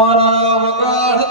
મારા વગાડના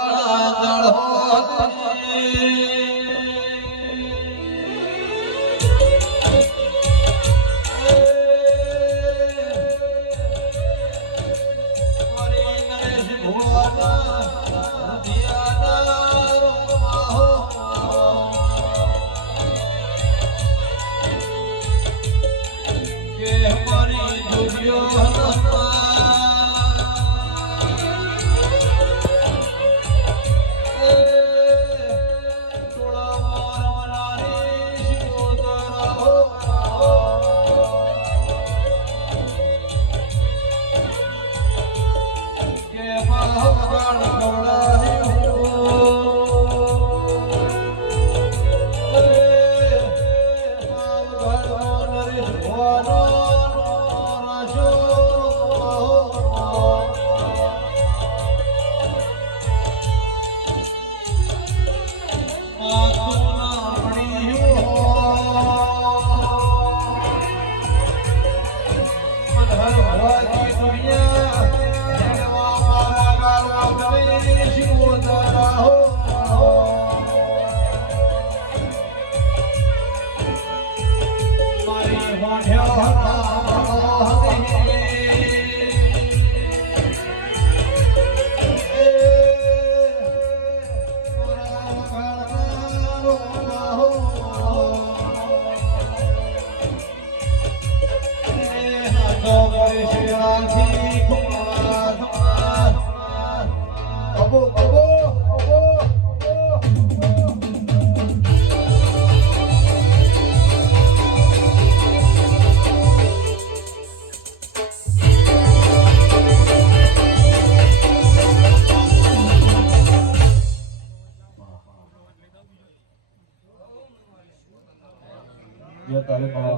Alan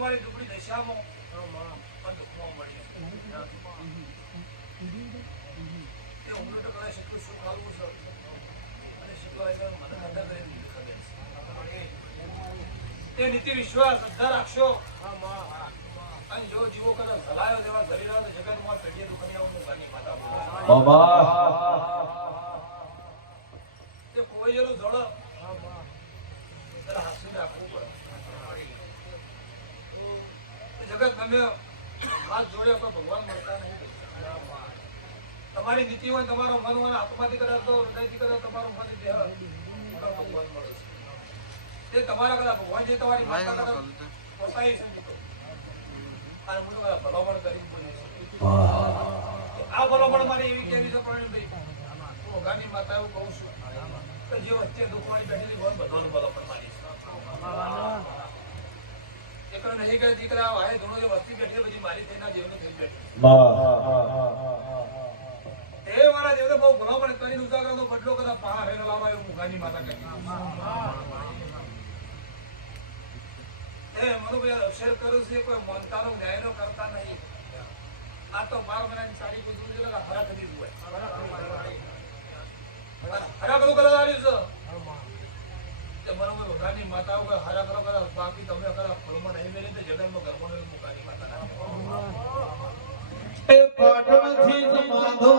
તમારી દુબળી દશામાં પણ દુઃખમાં મળી. તે નીતિ વિશ્વાસ શ્રદ્ધા રાખશો. અને જો જીવો કદાચ ભલાયો દેવા તો જગતમાં પેઢીએ દુખનિયાઓનું ઘરની માતા તે હાથ જોડે ભગવાન મળતા નહીં. તમારી નીતિ હોય તમારો મન હોય આત્માથી કદાચ તો હૃદયથી કદાચ તમારું મન દેહ તો ભગવાન મળે છે. તે તમારા કદાચ ભગવાન જે તમારી માતા કદાચ પોતાની સમજી અને હું કદાચ ભલામણ કરી આ ભલામણ મારે એવી કહેવી છે પ્રવીણભાઈ? હું ઓઘાની માતા એવું કહું છું કે જે વચ્ચે દુખવાની બેઠેલી હોય બધાનું ભલામણ મારી કરતા નહીં. આ તો બાર મહિનાની સાડી ગુજરું છે હરા કરી હોય. હરા કરું કદાચ આવ્યું છે? મનુભાઈ ભગવાનની માતા ઉપર હરા કરો કદાચ બાકી તમે કદાચ એ પાટણથી જ માધો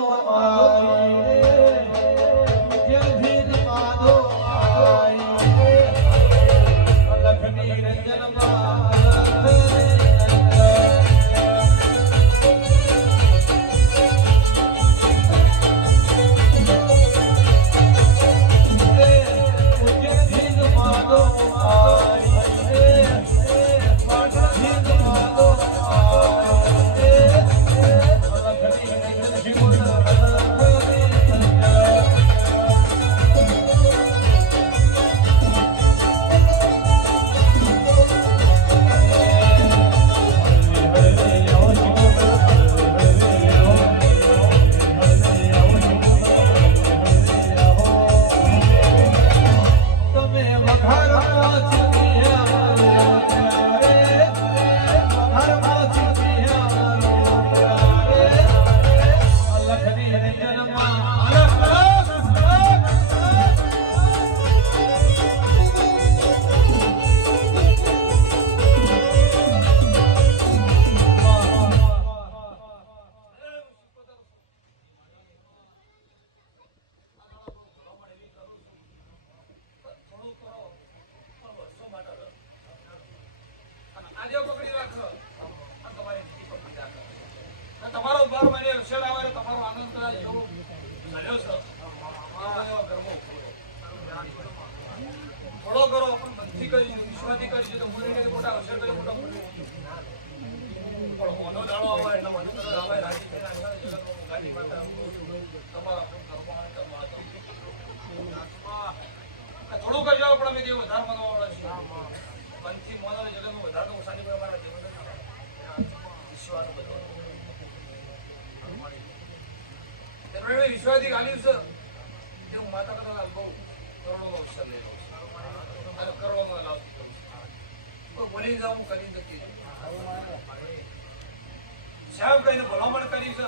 ભલામણ કરી છે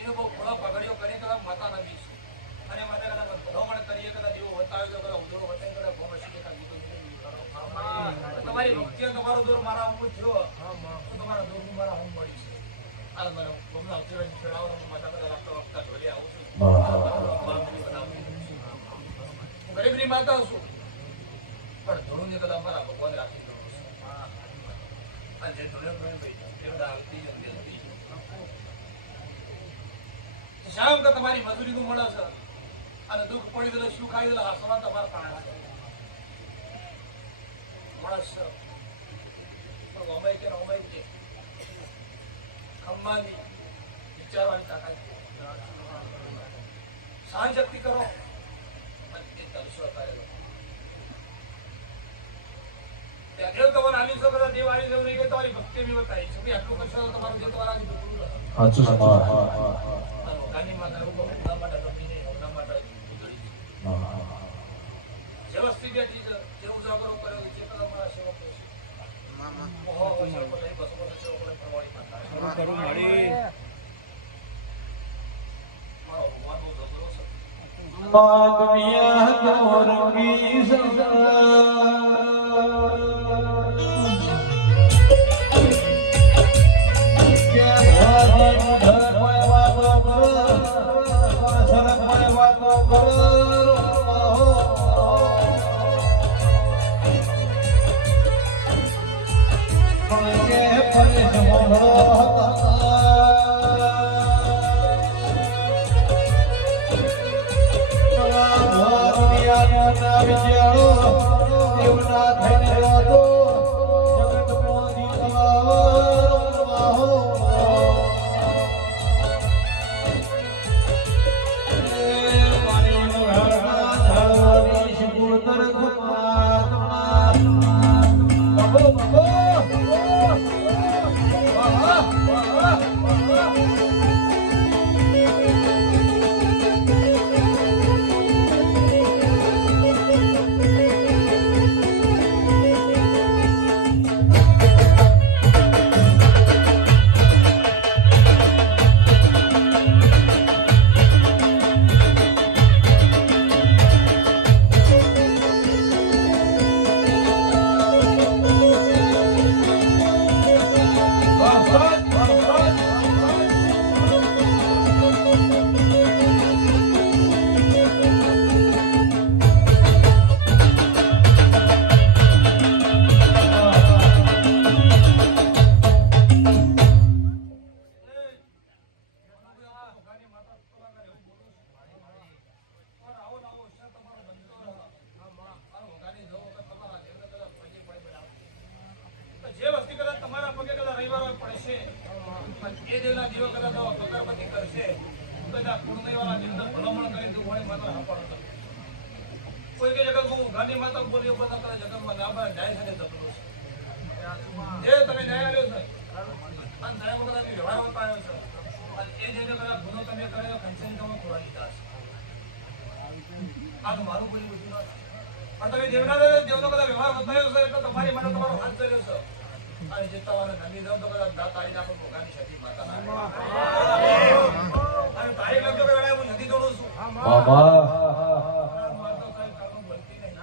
એને બહુ ઘણો પગડીઓ કરી કદાચ માતા નમી છે. અને માતા કદાચ ભલામણ કરીએ કદાચ જેવો બતાવ્યો તો કદાચ ઉધરો બતાવી કદાચ હસી કદાચ ગીતો તમારી ભક્તિ તમારો દોર મારા હું થયો તો તમારા દોર હું મારા હું મળી છે. આ મને ભોમના ઉતરવાની છેડાવો માતા કદાચ આપતા વખતા ઢોલી આવું છું. ગરીબની માતા છું. પણ ધૂળું ને કદાચ મારા ભગવાન રાખી દઉં છું. અને જે ધૂળે ધૂળે ભાઈ બધા આવતી શામ કે તમારી મજૂરી નું મળે છે અને દુઃખ પડી ગયેલું શું ખાઈ ગયેલું હસવા તમારા પાણી છે. પણ અમાય કે અમાય કે ખંભાની વિચારવાની તાકાત સહન શક્તિ કરો અને તે તરસો કરેલો ત્યાં શકો તો દેવ આવી તમે કર્યો કંચન તમે ખોરા દીધા છે આ મારું કોઈ બધું નથી પણ તમે દેવના દેવનો કદાચ વ્યવહાર બતાવ્યો છે એટલે તમારી માટે તમારો હાથ ધર્યો છે અને જે તમારે નમી જાવ તો કદાચ દાંત આવીને આપણે ભોગાની શક્તિ માતાના અને તારીખ લખજો વેળાએ હું નદી દોડું છું બાબા માતા સાહેબ કામનું બનતી નહીં.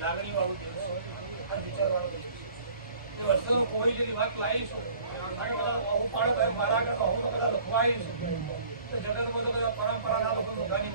લાગણી વાળું દેશ વિચાર વાળો દેશ તે વસ્તુનું કોઈ જેવી વાત લાવી છું હું પાડું ભાઈ મારા કરતા હું તો બધા લખવાઈ છું જગતમાં તો બધા પરંપરાના લોકો બધાની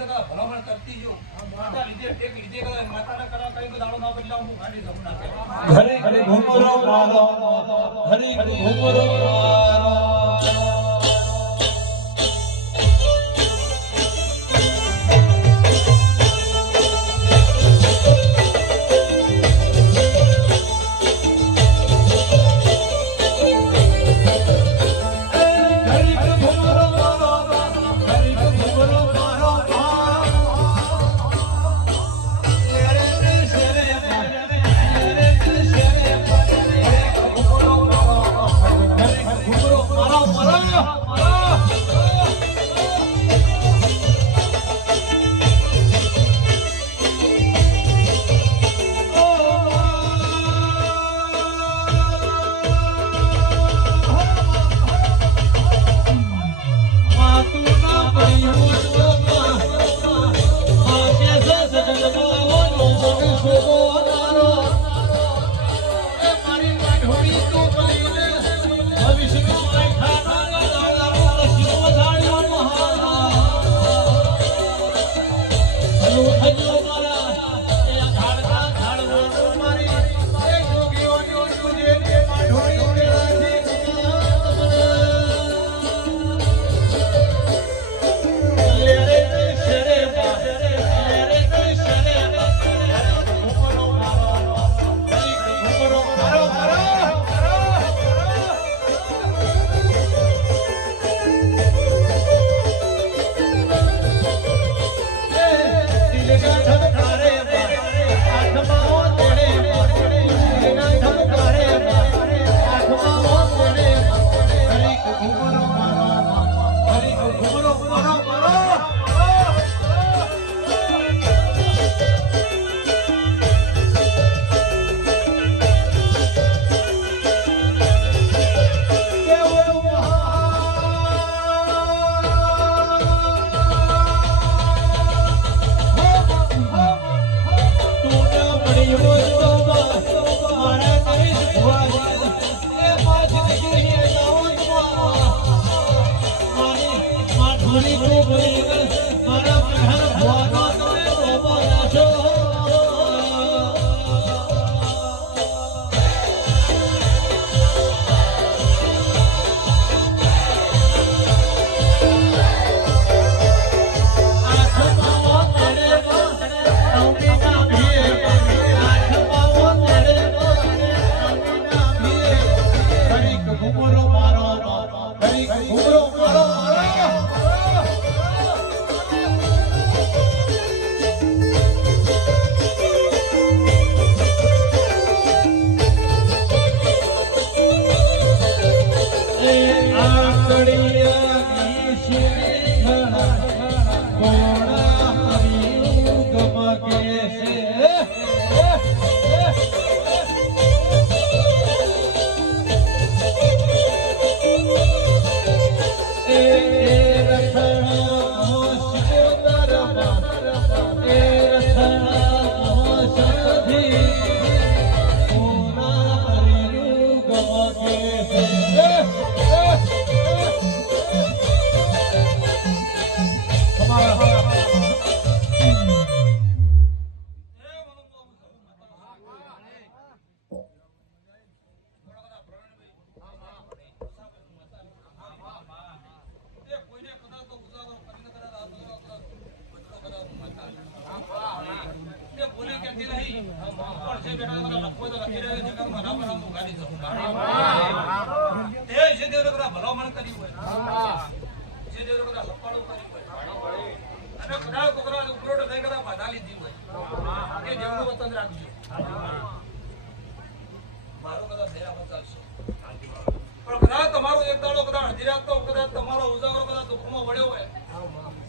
કદાચ ભલામણ કરતી જો માતા લીધે એક લીધે કદાચ માતાના કરા કઈ દાડો ના બદલાવ હું ગાડી જમું ના કહેવાય. ઘરે ઘરે ઘુમરો મારો મારો એ બાધા. મારો બતાવશો. પણ તમારો એક દાડો રાત કદાચ તમારો ઉજાગરો કદાચ દુઃખમાં વળ્યો હોય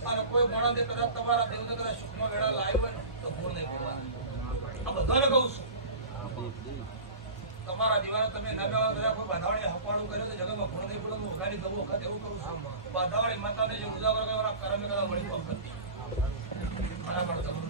અને કોઈ માણસે કદાચ તમારા દેવને કદાચ સુખમાં વેળા લાવ્યો હોય તો ભૂલ નહીં ભણવાનું આ બધાને કહું છું તમારા દીવાના તમે નવ્યા બધા કોઈ બાધાવાળી હપાળું કર્યો તો જગતમાં ઘણો નહીં પડો વગાડી દઉં વખત એવું કરું છું. બાધાવાળી માતાને જે ઉદાવર કરવા કરમે કદા વળી વખત બરાબર